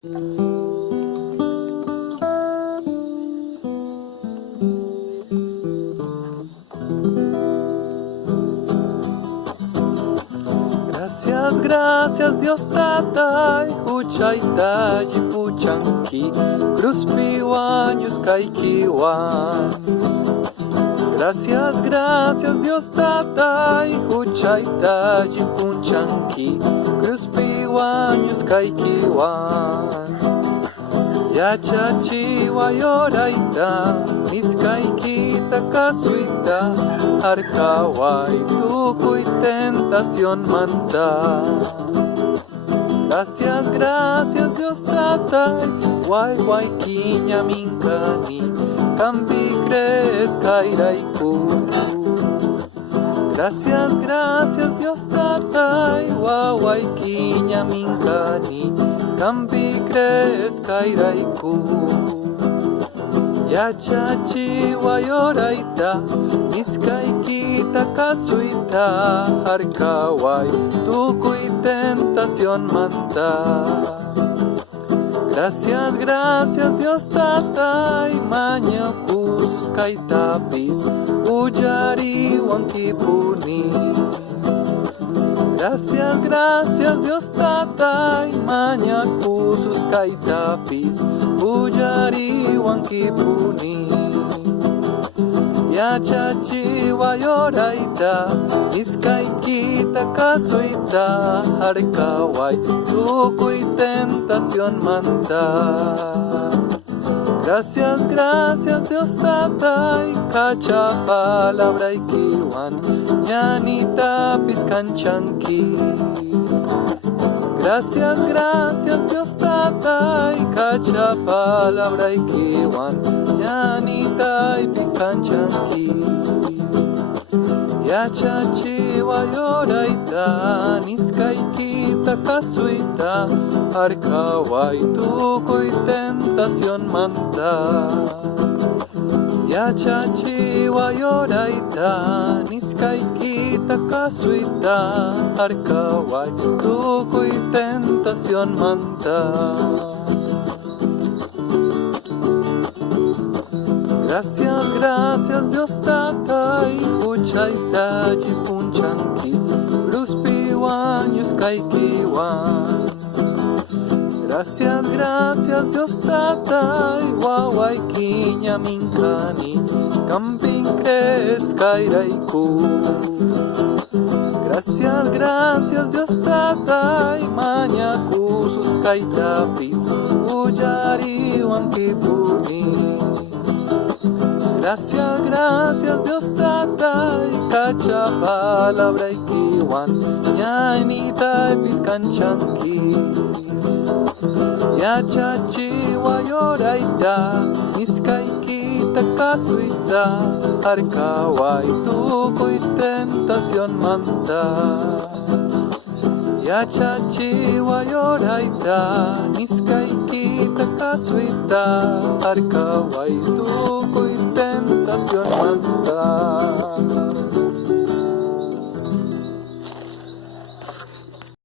Gracias, gracias Dios tatay, huchaytayi puchanki, cruzpiwan yuskaykiwan. Gracias, gracias Dios tatay, huchaytayi puchanki, cruzpiwan yuskaykiwan. Yachachiwa yoraita, miskaykita kasuita, arkaway tukuy tentación manta. Gracias, gracias Dios tatay, guay kiña minkani, kampi crees kairaiku. Gracias, gracias Dios tatay, guay kiña minkani, kampi crees kairaiku. Yachachiwa yoraita, miskaykita kasuita, arkaway tukuy tentación manta. Gracias, gracias Dios tatay, maña kusus kaitapis, uyariwan kipuni. Gracias, gracias Dios tatay, maña kusus kaitapis, uyariwan kipuni. Yachachiwa yoraita, miskaykita kasuita, arkaway tukuy tentación manta. Gracias, gracias Dios tatay, kacha palabraykiwan, ñanitapis kanchanki. Gracias, gracias Dios tatay, kacha palabraykiwan, ñanitaypi kanchanki. Yachachiwa yoraita, niskaykita kasuita, arkaway tukuy tentación manta. Yachachiwa yoraita, niskaykita kasuita, arkaway tukuy tentación manta. Gracias, gracias Dios tatay, huchaytayi punchanki, cruzpiwan yuskaykiwan. Gracias, gracias Dios tatay, guay kiña minkani, kampi crees kairaiku. Gracias, gracias Dios tatay, maña kusus kaitapis, uyariwan kipuni. Gracias, gracias Dios tatay, kacha palabraykiwan, ñanitaypis kanchanki. Yachachiwa yoraita, miskaykita kasuita, arkaway tukuy tentación manta. Yachachiwa yoraita, miskaykita kasuita, arkaway tukuy tentación manta.